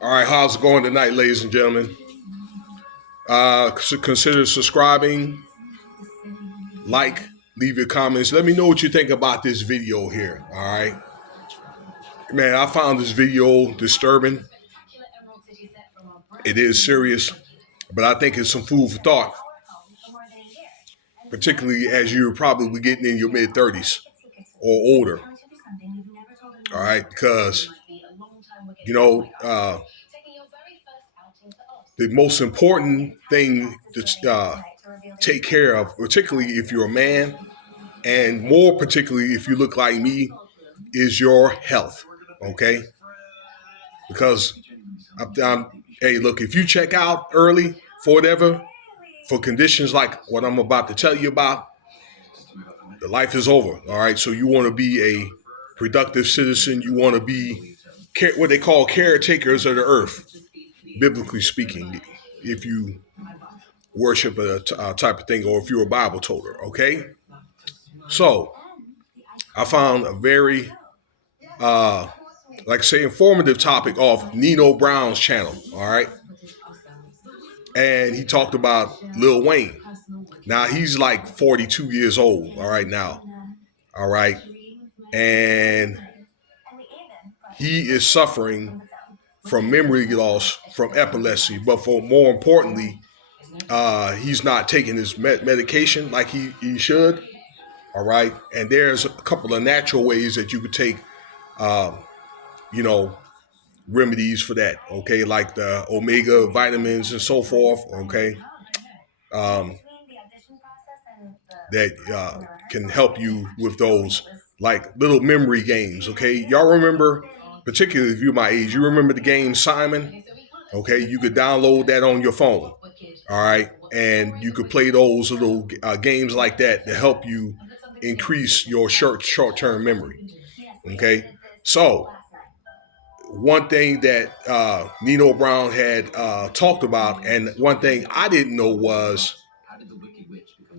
All right, how's it going tonight, ladies and gentlemen? Consider subscribing, like, leave your comments. Let me know what you think about this video here. All right, man, I found this video disturbing. It is serious, but I think it's some food for thought, particularly as you're probably getting in your mid 30s or older. All right, because you know the most important thing to take care of, particularly if you're a man, and more particularly if you look like me, is your health. Okay, because hey, look, if you check out early for whatever, for conditions like what I'm about to tell you about, the life is over. All right, so you want to be a productive citizen. You want to be what they call caretakers of the earth, biblically speaking, if you worship a type of thing, or if you're a Bible toter. Okay, so I found a very like I say, informative topic off Nino Brown's channel. All right. And he talked about Lil Wayne. Now he's like 42 years old. All right. Now. All right. And he is suffering from memory loss, from epilepsy. But for more importantly, he's not taking his medication like he should. All right. And there's a couple of natural ways that you could take, you know, remedies for that, okay, like the omega vitamins and so forth, okay, um, that can help you with those like little memory games, okay. Y'all remember, particularly if you're my age, you remember the game Simon, okay. You could download that on your phone, all right, and you could play those little games like that to help you increase your short-term memory, okay. So one thing that Nino Brown had talked about, and one thing I didn't know was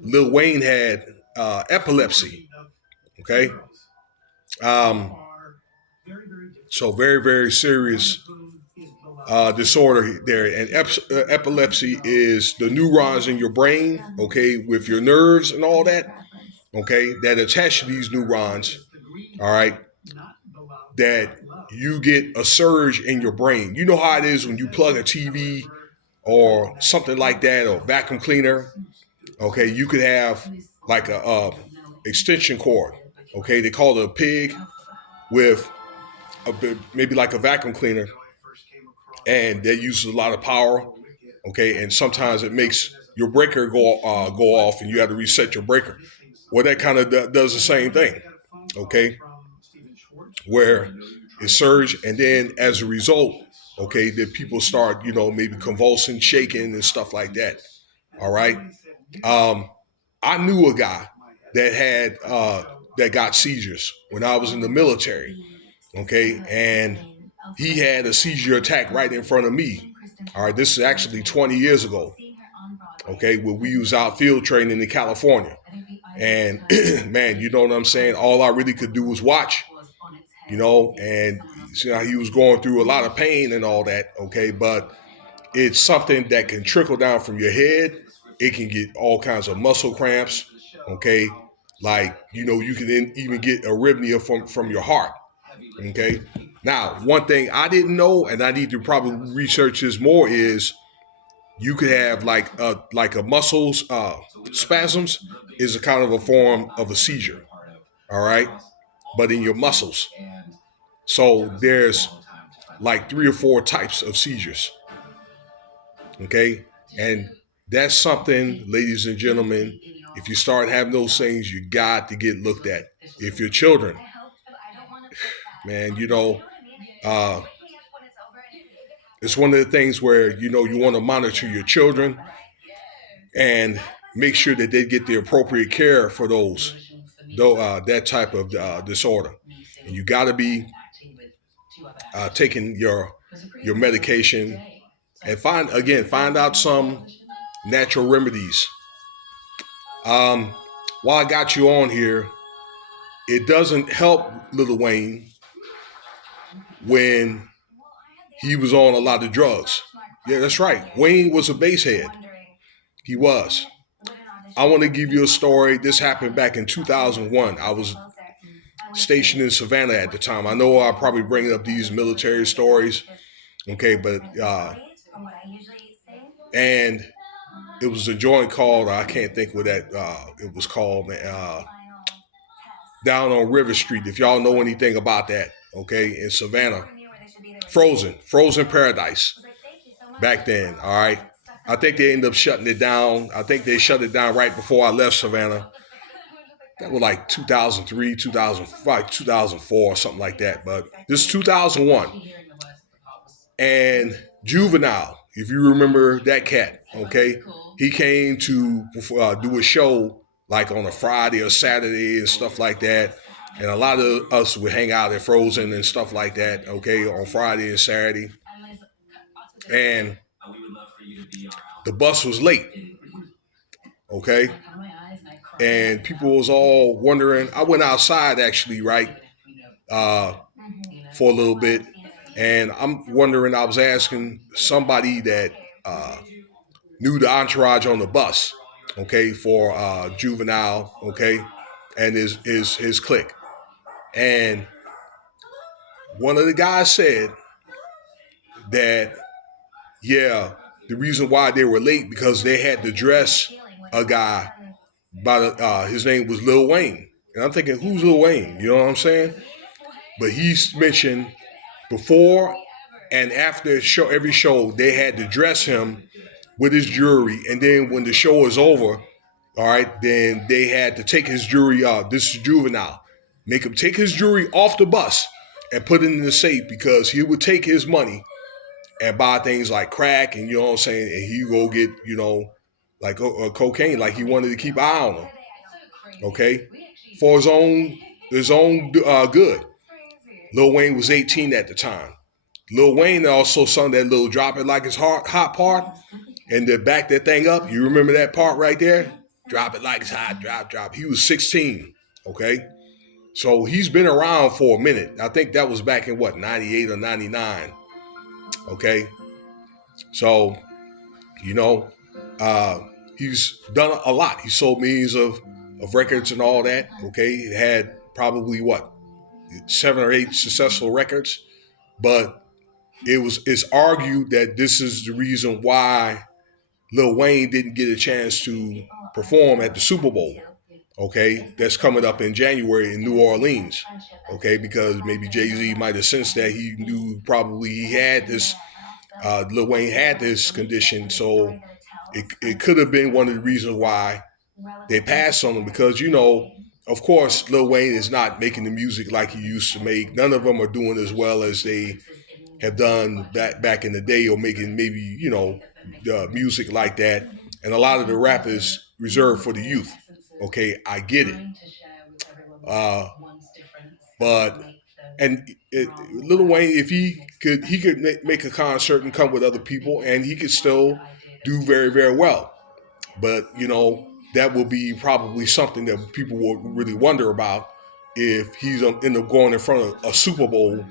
Lil Wayne had epilepsy. Okay, um, so very very serious disorder there, and epilepsy is the neurons in your brain, okay, with your nerves and all that, okay, that attach to these neurons. All right, that you get a surge in your brain. You know how it is when you plug a TV or something like that, or vacuum cleaner. Okay, you could have like a extension cord. Okay, they call it a pig with maybe like a vacuum cleaner, and that uses a lot of power. Okay, and sometimes it makes your breaker go off, and you have to reset your breaker. Well, that kind of does the same thing. Okay, where it surged, and then as a result, okay, that people start, maybe convulsing, shaking, and stuff like that. All right. Um, I knew a guy that had that got seizures when I was in the military. Okay, and he had a seizure attack right in front of me. All right, this is actually 20 years ago. Okay, where we was out field training in California, and man, you know what I'm saying. All I really could do was watch, and he was going through a lot of pain and all that. Okay, but it's something that can trickle down from your head. It can get all kinds of muscle cramps. Okay, like you can even get arrhythmia from your heart. Okay, now one thing I didn't know, and I need to probably research this more, is you could have like a muscles spasms is a kind of a form of a seizure. All right, but in your muscles. So there's like 3 or 4 types of seizures. Okay. And that's something, ladies and gentlemen, if you start having those things, you got to get looked at. If your children, man, uh, it's one of the things where, you want to monitor your children and make sure that they get the appropriate care for that type of disorder. And you got to be taking your medication, and find out some natural remedies. While I got you on here, it doesn't help Lil Wayne when he was on a lot of drugs. Yeah, that's right. Wayne was a basshead. He was. I want to give you a story. This happened back in 2001. I was stationed in Savannah at the time. I know I probably bring up these military stories, okay, but and it was a joint called, I can't think what that it was called, man, down on River Street. If y'all know anything about that, okay, in Savannah, Frozen Paradise back then. All right, I think they ended up shutting it down. I think they shut it down right before I left Savannah. That was like 2003, 2005, 2004, something like that. But this is 2001. And Juvenile, if you remember that cat, okay, he came to do a show like on a Friday or Saturday and stuff like that. And a lot of us would hang out at Frozen and stuff like that, okay, on Friday and Saturday. And the bus was late, okay? And people was all wondering. I went outside actually, right, for a little bit. And I'm wondering, I was asking somebody that knew the entourage on the bus, okay, for Juvenile, okay, and his clique. And one of the guys said that, yeah, the reason why they were late because they had to dress a guy by his name was Lil Wayne. And I'm thinking, who's Lil Wayne? You know what I'm saying? But he's mentioned before and after every show, they had to dress him with his jewelry. And then when the show is over, all right, then they had to take his jewelry out. This is Juvenile. Make him take his jewelry off the bus and put it in the safe because he would take his money and buy things like crack and, you know what I'm saying, and he go get, you know, like cocaine, like he wanted to keep an eye on him, okay, for his own good. Lil Wayne was 18 at the time. Lil Wayne also sung that little drop it like it's hot part and then back that thing up. You remember that part right there? Drop it like it's hot, drop. He was 16, okay? So he's been around for a minute. I think that was back in what, 98 or 99, okay? So, you know, he's done a lot. He sold millions of records and all that, okay? He had probably, 7 or 8 successful records. But it's argued that this is the reason why Lil Wayne didn't get a chance to perform at the Super Bowl, okay? That's coming up in January in New Orleans, okay? Because maybe Jay-Z might have sensed that he knew probably he had this, Lil Wayne had this condition, so it could have been one of the reasons why they passed on him because, you know, of course, Lil Wayne is not making the music like he used to make. None of them are doing as well as they have done back in the day or making maybe, you know, music like that. And a lot of the rap is reserved for the youth. Okay, I get it. But Lil Wayne, if he could make a concert and come with other people and he could still do very, very well. But, you know, that will be probably something that people will really wonder about if he's end up going in front of a Super Bowl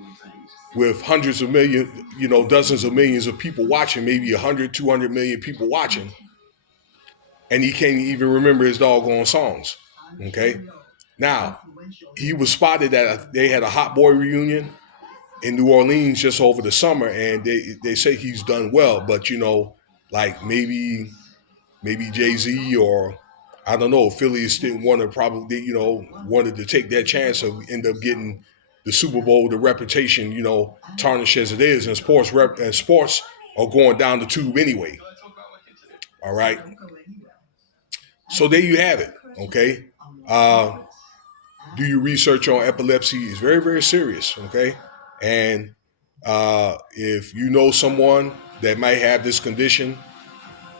with hundreds of millions, you know, dozens of millions of people watching, maybe 100, 200 million people watching, and he can't even remember his doggone songs, okay? Now, he was spotted at they had a Hot Boy reunion in New Orleans just over the summer, and they say he's done well, but, you know, like maybe Jay-Z or I don't know, Phillies didn't want to probably, you know, wanted to take that chance of end up getting the Super Bowl, the reputation, you know, tarnished as it is, and sports are going down the tube anyway. All right. So there you have it. Okay. Do your research on epilepsy. It's very, very serious. Okay. And if you know someone that might have this condition,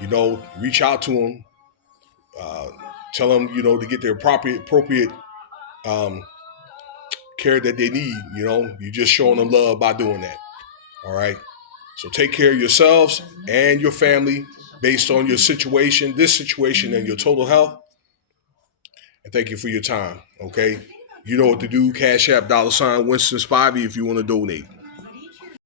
you know, reach out to them. Tell them, you know, to get their appropriate care that they need. You know, you're just showing them love by doing that. All right. So take care of yourselves and your family based on your situation, this situation, and your total health. And thank you for your time. Okay. You know what to do. Cash App, $Winston Spivey if you want to donate.